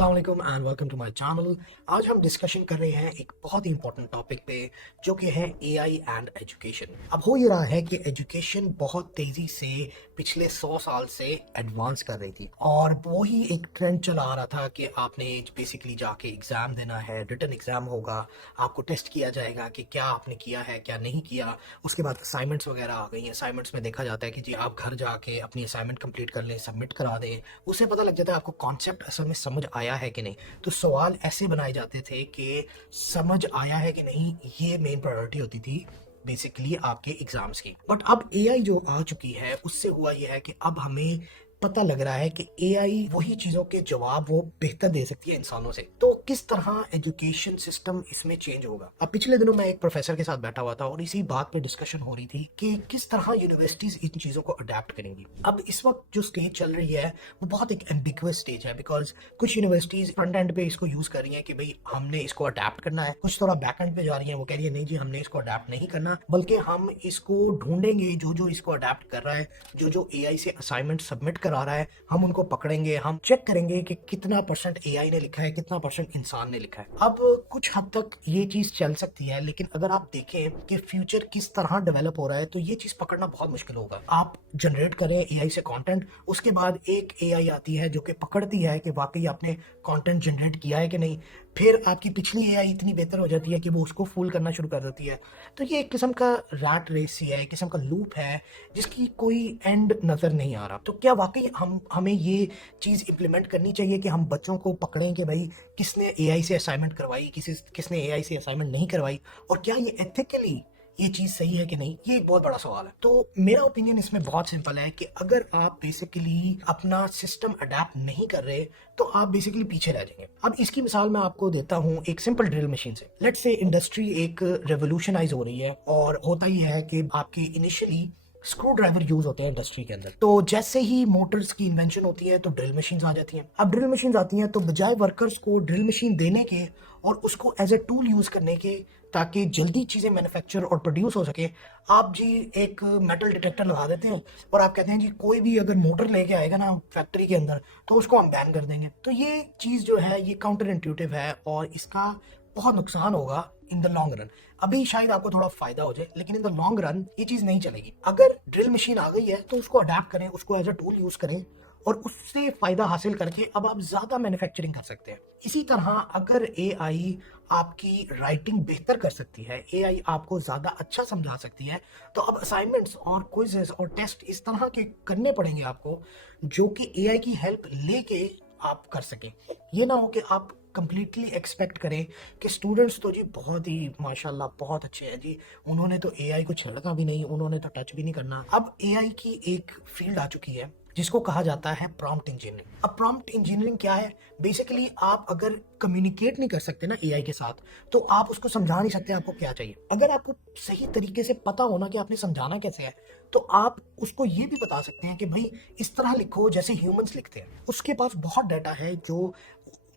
अस्सलाम वालेकुम and welcome to my channel. आज हम डिस्कशन कर रहे हैं एक बहुत ही इंपॉर्टेंट टॉपिक पे जो कि है एआई एंड एजुकेशन। अब हो ये रहा है कि एजुकेशन बहुत तेजी से पिछले 100 साल से एडवांस कर रही थी और वही एक ट्रेंड चला आ रहा था कि आपने बेसिकली जाके एग्जाम देना है, रिटन एग्जाम होगा, आपको टेस्ट किया जाएगा कि क्या आपने किया है क्या नहीं किया। उसके बाद असाइनमेंट्स वगैरह आ गई हैं। असाइनमेंट्स में देखा जाता है कि जी आप घर जाके अपनी असाइनमेंट कंप्लीट कर लें, सबमिट करा दें, उससे पता लग जाता है आपको कॉन्सेप्ट असल में समझ आया है कि नहीं। तो सवाल ऐसे बनाए जाते थे कि समझ आया है कि नहीं, ये मेन प्रायोरिटी होती थी बेसिकली आपके एग्जाम्स की। बट अब एआई जो आ चुकी है उससे हुआ ये है कि अब हमें पता लग रहा है कि एआई वही चीजों के जवाब वो बेहतर दे सकती है इंसानों से। तो किस तरह एजुकेशन सिस्टम इसमें चेंज होगा। अब पिछले दिनों मैं एक प्रोफेसर के साथ बैठा हुआ था और इसी बात पे डिस्कशन हो रही थी कि किस तरह यूनिवर्सिटीज इन चीजों को अडेप्ट करेंगी। अब इस वक्त जो स्टेज चल रही है वो बहुत एक एम्बिगुअस स्टेज है, बिकॉज कुछ यूनिवर्सिटीज फ्रंट एंड पे इसको यूज कर रही है कि भाई हमने इसको अडेप्ट करना है, कुछ थोड़ा बैक एंड पे जा रही है, वो कह रही है नहीं जी हमने इसको अडेप्ट नहीं करना, बल्कि हम इसको ढूंढेंगे जो जो इसको अडेप्ट कर रहा है, जो जो एआई से असाइनमेंट सबमिट करा रहा है, हम उनको पकड़ेंगे, हम चेक करेंगे कि कितना परसेंट एआई ने लिखा है, कितना परसेंट इंसान ने लिखा है। अब कुछ हद तक ये चीज चल सकती है, लेकिन अगर आप देखें कि फ्यूचर किस तरह डेवलप हो रहा है तो ये चीज पकड़ना बहुत मुश्किल होगा। आप जनरेट करें एआई से कंटेंट, उसके बाद एक एआई आती है जो कि पकड़ती है कि वाकई आपने कंटेंट जनरेट किया है कि नहीं, फिर आपकी पिछली एआई इतनी बेहतर हो जाती है कि वो उसको फूल करना शुरू कर देती है। तो ये एक किस्म का रैट रेस ही है, एक किस्म का लूप है जिसकी कोई एंड नजर नहीं आ रहा। तो क्या वाकई हमें ये चीज इंप्लीमेंट करनी चाहिए कि हम बच्चों को पकड़ें कि भाई किसने एआई से असाइनमेंट करवाई, किसने एआई से असाइनमेंट नहीं करवाई, और क्या ये एथिकली ये चीज सही है कि नहीं, ये एक बहुत बड़ा सवाल है। तो मेरा ओपिनियन इसमें बहुत सिंपल है कि अगर आप बेसिकली अपना सिस्टम अडेप्ट नहीं कर रहे तो आप बेसिकली पीछे रह जाएंगे। अब इसकी मिसाल मैं आपको देता हूं एक सिंपल ड्रिल मशीन से। लेट्स से इंडस्ट्री एक रेवोल्यूशनाइज हो रही है और होता ही है कि आपके इनिशियली स्क्रू ड्राइवर यूज होते हैं इंडस्ट्री के अंदर। तो जैसे ही मोटर्स की इन्वेंशन होती है तो ड्रिल मशीन्स आ जाती हैं। अब ड्रिल मशीन्स आती हैं तो बजाय वर्कर्स को ड्रिल मशीन देने के और उसको एज ए टूल यूज करने के ताकि जल्दी चीजें मैन्युफैक्चर और प्रोड्यूस हो सके, आप जी एक मेटल डिटेक्टर लगा देते हैं और आप कहते हैं जी कोई भी अगर मोटर लेके आएगा ना फैक्ट्री के अंदर तो उसको हम बैन कर देंगे। तो ये चीज जो है ये काउंटर इंट्यूटिव है और इसका बहुत नुकसान होगा इन द लॉन्ग रन। अभी शायद आपको थोड़ा फायदा हो जाए, लेकिन इन द लॉन्ग रन ये चीज नहीं चलेगी। अगर ड्रिल मशीन आ गई है तो उसको अडेप्ट करें, उसको एज अ टूल यूज करें और उससे फायदा हासिल करके अब आप ज्यादा मैन्युफैक्चरिंग कर सकते हैं। इसी तरह अगर एआई आपकी राइटिंग बेहतर कर सकती है, एआई आपको ज्यादा अच्छा समझा सकती है, तो अब असाइनमेंट्स और क्विजेस और टेस्ट इस तरह के करने पड़ेंगे आपको जो कि एआई की हेल्प लेके आप कर सकें। ये ना हो कि आप कंप्लीटली एक्सपेक्ट करें कि स्टूडेंट्स तो जी बहुत ही माशाल्लाह बहुत अच्छे हैं जी, उन्होंने तो एआई को छेड़ना भी नहीं, उन्होंने तो टच भी नहीं करना। अब एआई की एक फील्ड आ चुकी है जिसको कहा जाता है प्रॉम्प्ट इंजीनियरिंग। अब प्रॉम्प्ट इंजीनियरिंग क्या है? बेसिकली आप अगर कम्युनिकेट नहीं कर सकते ना एआई के साथ तो आप उसको समझा नहीं सकते आपको क्या चाहिए। अगर आपको सही तरीके से पता होना कि आपने समझाना कैसे है तो आप उसको ये भी बता सकते हैं कि भाई इस तरह लिखो जैसे ह्यूमंस लिखते हैं। उसके पास बहुत डाटा है जो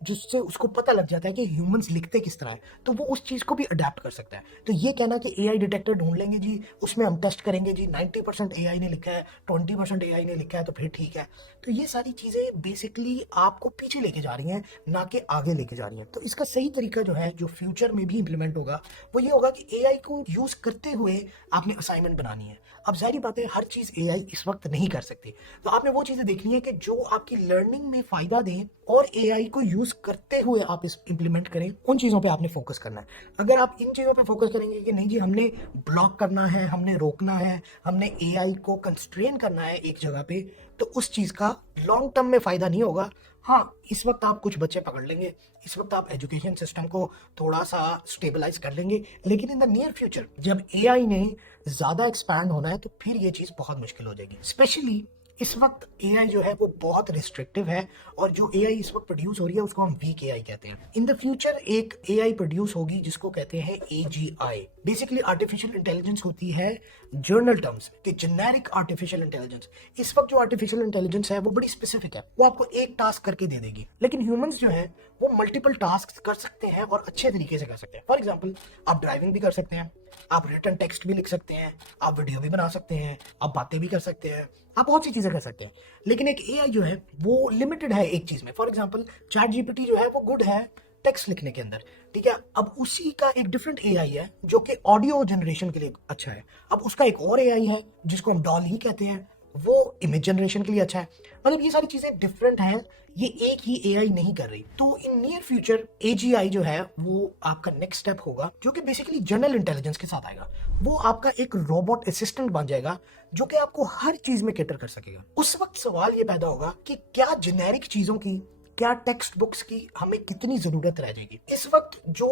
जिससे उसको पता लग जाता है कि ह्यूमंस लिखते किस तरह है, तो वो उस चीज को भी अडेप्ट कर सकता है। तो ये कहना कि एआई डिटेक्टर ढूंढ लेंगे जी, उसमें हम टेस्ट करेंगे जी 90% एआई ने लिखा है, 20% एआई ने लिखा है तो फिर ठीक है, तो ये सारी चीजें बेसिकली आपको पीछे लेके जा रही हैं ना कि आगे लेके जा रही हैं। तो इसका सही तरीका जो है जो फ्यूचर में भी इंप्लीमेंट होगा वो ये होगा कि एआई को यूज करते हुए आपने असाइनमेंट बनानी है। अब जाहिर बात है हर चीज एआई इस वक्त नहीं कर सकती, तो आपने वो चीजें देखनी है कि जो आपकी लर्निंग में फायदा दें और एआई को यूज करते हुए आप इस इंप्लीमेंट करें, उन चीजों पे आपने फोकस करना है। अगर आप इन चीजों पे फोकस करेंगे कि नहीं जी हमने ब्लॉक करना है, हमने रोकना है, हमने एआई को कंस्ट्रेन करना है एक जगह पे, तो उस चीज का लॉन्ग टर्म में फायदा नहीं होगा। हाँ, इस वक्त आप कुछ बच्चे पकड़ लेंगे, इस वक्त आप एजुकेशन सिस्टम को थोड़ा सा स्टेबलाइज कर लेंगे, लेकिन इन द नियर फ्यूचर जब एआई ने ज्यादा एक्सपैंड होना है तो फिर ये चीज बहुत मुश्किल हो जाएगी। स्पेशली इस वक्त एआई जो है वो बहुत रिस्ट्रिक्टिव है और जो एआई इस वक्त प्रोड्यूस हो रही है उसको हम वीक एआई कहते हैं। इन द फ्यूचर एक एआई प्रोड्यूस होगी जिसको कहते हैं एजीआई। बेसिकली आर्टिफिशियल इंटेलिजेंस होती है जर्नल टर्म्स कि जेनेरिक आर्टिफिशियल इंटेलिजेंस। इस वक्त जो आर्टिफिशियल इंटेलिजेंस है वो बड़ी स्पेसिफिक है, वो आपको एक टास्क करके दे देगी, लेकिन ह्यूमंस जो है वो मल्टीपल टास्क कर सकते हैं और अच्छे तरीके से कर सकते हैं। फॉर एग्जाम्पल आप ड्राइविंग भी कर सकते हैं, आप रिटन टेक्स्ट भी लिख सकते हैं, आप वीडियो भी बना सकते हैं, आप बातें भी कर सकते हैं, आप बहुत सी चीजें कर सकते हैं। लेकिन एक एआई जो है वो लिमिटेड है एक चीज में। फॉर एग्जांपल चैट जीपीटी जो है वो गुड है टेक्स्ट लिखने के अंदर, ठीक है। अब उसी का एक डिफरेंट एआई है जो कि ऑडियो जनरेशन के लिए अच्छा है। अब उसका एक और एआई है जिसको हम डॉल ही कहते हैं, वो इमेज जनरेशन के लिए अच्छा है। मतलब ये सारी चीजें डिफरेंट हैं, ये एक ही एआई नहीं कर रही। तो इन नियर फ्यूचर एजीआई जो है वो आपका नेक्स्ट स्टेप होगा, जो कि बेसिकली जनरल इंटेलिजेंस के साथ आएगा। वो आपका एक रोबोट असिस्टेंट बन जाएगा जो कि आपको हर चीज में कैटर कर सकेगा। उस वक्त सवाल ये पैदा होगा कि क्या जेनेरिक चीजों की, क्या टेक्स्ट बुक्स की हमें कितनी जरूरत रह जाएगी। इस वक्त जो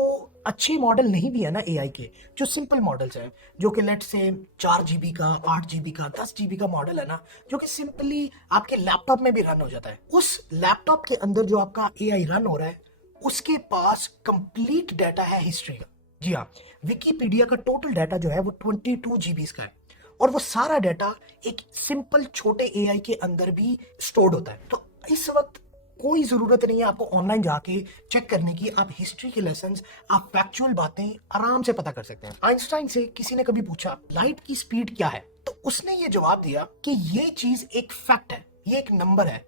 अच्छे मॉडल नहीं भी है ना एआई के, जो सिंपल मॉडल्स हैं, जो कि लेट से 4 GB का, 8 GB का, 10 GB का मॉडल है ना, जो कि सिंपली आपके लैपटॉप में भी रन हो जाता है, उस लैपटॉप के अंदर जो आपका एआई रन हो रहा है उसके पास कंप्लीट डाटा है हिस्ट्री का। जी हाँ, विकीपीडिया का टोटल डाटा जो है वो 22 GB का है, और वो सारा डाटा एक सिंपल छोटे एआई के अंदर भी स्टोर्ड होता है। तो इस वक्त कोई जरूरत नहीं है आपको ऑनलाइन जाके चेक करने की। आप हिस्ट्री के लेसन्स, आप फैक्चुअल बातें आराम से पता कर सकते हैं। आइंस्टाइन से किसी ने कभी पूछा लाइट की स्पीड क्या है, तो उसने ये जवाब दिया कि ये चीज एक फैक्ट है, ये एक नंबर है,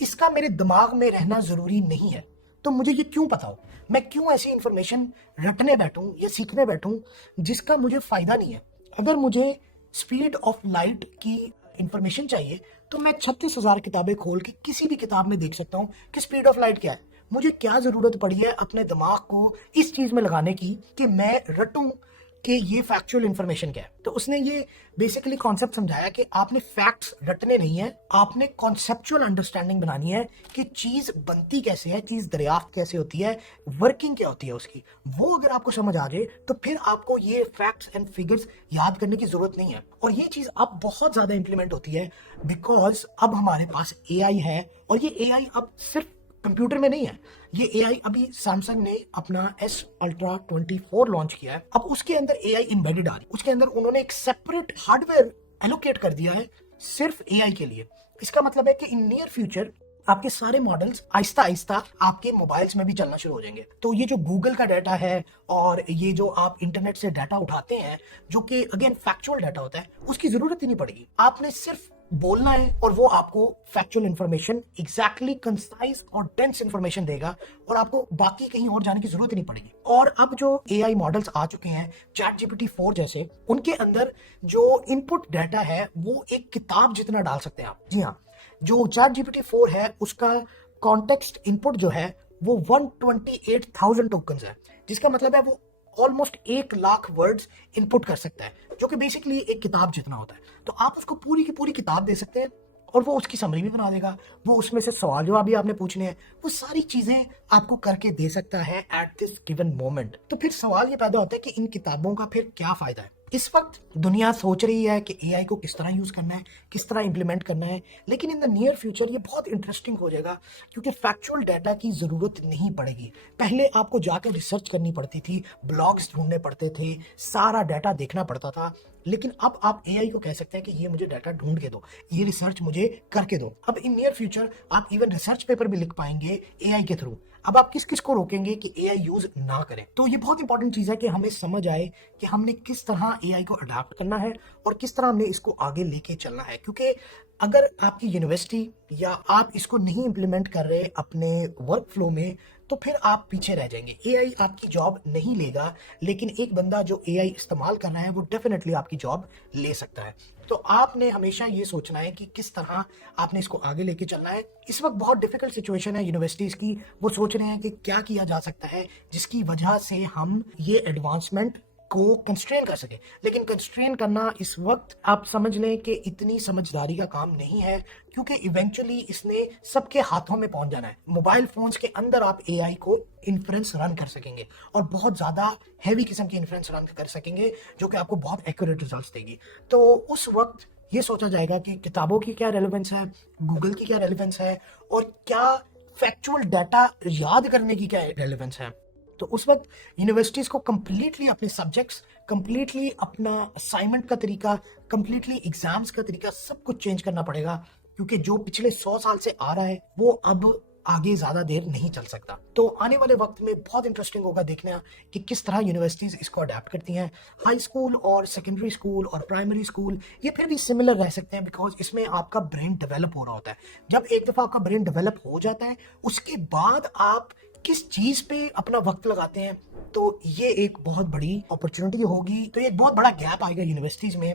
इसका मेरे दिमाग में रहना जरूरी नहीं है। तो मुझे ये क्यों पता हो, मैं क्यों ऐसी इंफॉर्मेशन रटने बैठूं या सीखने बैठूं जिसका मुझे फायदा नहीं है। अगर मुझे स्पीड ऑफ लाइट की इंफॉर्मेशन चाहिए तो मैं 36,000 किताबें खोल के किसी भी किताब में देख सकता हूँ कि स्पीड ऑफ लाइट क्या है। मुझे क्या जरूरत पड़ी है अपने दिमाग को इस चीज में लगाने की कि मैं रटूं कि ये फैक्चुअल इंफॉर्मेशन क्या है। तो उसने ये बेसिकली कॉन्सेप्ट समझाया कि आपने फैक्ट्स रटने नहीं है, आपने कॉन्सेप्चुअल अंडरस्टैंडिंग बनानी है कि चीज बनती कैसे है, चीज दरियाफ्त कैसे होती है, वर्किंग क्या होती है उसकी। वो अगर आपको समझ आ जाए तो फिर आपको ये फैक्ट्स एंड फिगर्स याद करने की जरूरत नहीं है। और ये चीज अब बहुत ज्यादा इंप्लीमेंट होती है बिकॉज अब हमारे पास एआई है, और ये एआई अब सिर्फ कंप्यूटर में नहीं है। ये एआई अभी सैमसंग ने अपना S Ultra 24 लॉन्च किया है। अब उसके अंदर एआई एम्बेडेड आ रही है, उसके अंदर उन्होंने एक सेपरेट हार्डवेयर एलोकेट कर दिया है सिर्फ एआई के लिए। इसका मतलब है कि इन नियर फ्यूचर आपके सारे मॉडल्स आहिस्ता आहिस्ता आपके मोबाइल्स में भी चलना शुरू हो जाएंगे। तो ये जो गूगल का डाटा है और ये जो आप इंटरनेट से डाटा उठाते हैं, जो कि अगेन फैक्चुअल डाटा होता है, उसकी जरूरत ही नहीं पड़ेगी। आपने सिर्फ बोलना है और वो आपको फैक्चुअल इंफॉर्मेशन, एग्जैक्टली कंसाइज और डेंस इंफॉर्मेशन देगा, और आपको बाकी कहीं और जाने की जरूरत ही नहीं पड़ेगी। और अब जो एआई मॉडल्स आ चुके हैं चैट जीपीटी 4 जैसे, उनके अंदर जो इनपुट डाटा है वो एक किताब जितना डाल सकते हैं आप। जी हाँ, जो चैट जीपीटी 4 है उसका कॉन्टेक्स्ट इनपुट जो है वो 128,000 टोकन्स है, जिसका मतलब है वो ऑलमोस्ट 1 लाख वर्ड्स इनपुट कर सकता है, जो कि बेसिकली एक किताब जितना होता है। तो आप उसको पूरी की पूरी किताब दे सकते हैं और वो उसकी समरी भी बना देगा, वो उसमें से सवाल जवाब भी आपने पूछने हैं, वो सारी चीजें आपको करके दे सकता है एट दिस गिवन मोमेंट। तो फिर सवाल ये पैदा होता है कि इन किताबों का फिर क्या फायदा है। इस वक्त दुनिया सोच रही है कि एआई को किस तरह यूज करना है, किस तरह इंप्लीमेंट करना है, लेकिन इन द नियर फ्यूचर ये बहुत इंटरेस्टिंग हो जाएगा, क्योंकि फैक्चुअल डाटा की जरूरत नहीं पड़ेगी। पहले आपको जाकर रिसर्च करनी पड़ती थी, ब्लॉग्स ढूंढने पड़ते थे, सारा डाटा देखना पड़ता था, लेकिन अब आप एआई को कह सकते हैं कि ये मुझे डाटा ढूंढ के दो, ये रिसर्च मुझे करके दो। अब इन नियर फ्यूचर आप इवन रिसर्च पेपर भी लिख पाएंगे एआई के थ्रू। अब आप किस किस को रोकेंगे कि एआई यूज ना करें। तो ये बहुत इंपॉर्टेंट चीज है कि हमें समझ आए कि हमने किस तरह एआई को अडॉप्ट करना है और किस तरह हमने इसको आगे लेके चलना है। क्योंकि अगर आपकी यूनिवर्सिटी या आप इसको नहीं इंप्लीमेंट कर रहे अपने वर्क फ्लो में, तो फिर आप पीछे रह जाएंगे। एआई आपकी जॉब नहीं लेगा, लेकिन एक बंदा जो एआई इस्तेमाल कर रहा है वो डेफिनेटली आपकी जॉब ले सकता है। तो आपने हमेशा ये सोचना है कि किस तरह आपने इसको आगे लेके चलना है। इस वक्त बहुत डिफिकल्ट सिचुएशन है यूनिवर्सिटीज की, वो सोच रहे हैं कि क्या किया जा सकता है जिसकी वजह से हम ये एडवांसमेंट को कंस्ट्रेन कर सके। लेकिन कंस्ट्रेन करना इस वक्त आप समझ लें कि इतनी समझदारी का काम नहीं है, क्योंकि इवेंचुअली इसने सबके हाथों में पहुंच जाना है। मोबाइल फोन्स के अंदर आप एआई को इन्फ्रेंस रन कर सकेंगे और बहुत ज्यादा हैवी किस्म की इन्फ्रेंस रन कर सकेंगे, जो कि आपको बहुत एक्यूरेट रिजल्ट्स देगी। तो उस वक्त ये सोचा जाएगा कि किताबों की क्या रेलेवेंस है, गूगल की क्या रेलेवेंस है, और क्या फैक्चुअल डाटा याद करने की क्या रेलेवेंस है। तो उस वक्त यूनिवर्सिटीज को कंप्लीटली अपने सब्जेक्ट्स, कंप्लीटली अपना असाइनमेंट का तरीका, कंप्लीटली एग्जाम्स का तरीका, सब कुछ चेंज करना पड़ेगा, क्योंकि जो पिछले 100 साल से आ रहा है वो अब आगे ज़्यादा देर नहीं चल सकता। तो आने वाले वक्त में बहुत इंटरेस्टिंग होगा देखना कि किस तरह यूनिवर्सिटीज़ इसको अडेप्ट करती हैं। हाई स्कूल और सेकेंडरी स्कूल और प्राइमरी स्कूल ये फिर भी सिमिलर रह सकते हैं, बिकॉज इसमें आपका ब्रेन डेवलप हो रहा होता है। जब एक दफ़ा आपका ब्रेन डेवलप हो जाता है, उसके बाद आप किस चीज़ पे अपना वक्त लगाते हैं, तो ये एक बहुत बड़ी अपॉर्चुनिटी होगी। तो ये एक बहुत बड़ा गैप आएगा यूनिवर्सिटीज़ में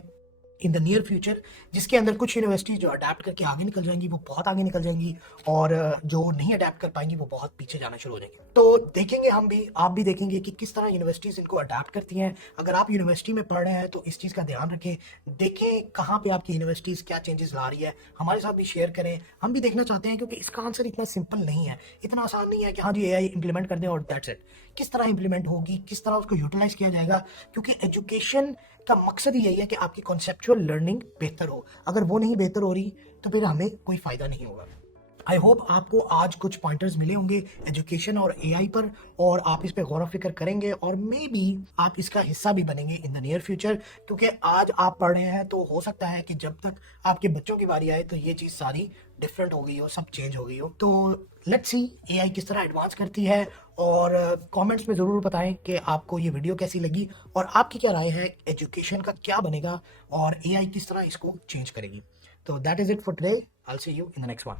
इन द नियर फ्यूचर, जिसके अंदर कुछ यूनिवर्सिटीज़ जो अडेप्ट करके आगे निकल जाएंगी वो बहुत आगे निकल जाएंगी, और जो नहीं अडेप्ट कर पाएंगी वो बहुत पीछे जाना शुरू हो जाएंगे। तो देखेंगे हम भी, आप भी देखेंगे कि किस तरह यूनिवर्सिटीज़ इनको अडेप्ट करती हैं। अगर आप यूनिवर्सिटी में पढ़ रहे हैं तो इस चीज़ का ध्यान रखें, देखें कहाँ पे आपकी यूनिवर्सिटीज़ क्या चेंजेस ला रही है, हमारे साथ भी शेयर करें, हम भी देखना चाहते हैं, क्योंकि इसका आंसर इतना सिंपल नहीं है, इतना आसान नहीं है कि हाँ जी एआई इंप्लीमेंट कर दें और दैट्स इट। किस तरह इंप्लीमेंट होगी, किस तरह उसको यूटिलाइज किया जाएगा, क्योंकि एजुकेशन का मकसद ही यही है कि आपकी कॉन्सेप्चुअल लर्निंग बेहतर हो। अगर वो नहीं बेहतर हो रही तो फिर हमें कोई फ़ायदा नहीं होगा। आई होप आपको आज कुछ पॉइंटर्स मिले होंगे एजुकेशन और एआई पर, और आप इस पे गौर व फिक्र करेंगे, और मे बी आप इसका हिस्सा भी बनेंगे इन द नियर फ्यूचर। क्योंकि आज आप पढ़ रहे हैं तो हो सकता है कि जब तक आपके बच्चों की बारी आए तो ये चीज़ सारी डिफरेंट हो गई हो, सब चेंज हो गई हो। तो लेट्स सी एआई किस तरह एडवांस करती है, और कमेंट्स में ज़रूर बताएं कि आपको ये वीडियो कैसी लगी और आपकी क्या राय है, एजुकेशन का क्या बनेगा और एआई किस तरह इसको चेंज करेगी। तो that is it for today. I will see you in the next one.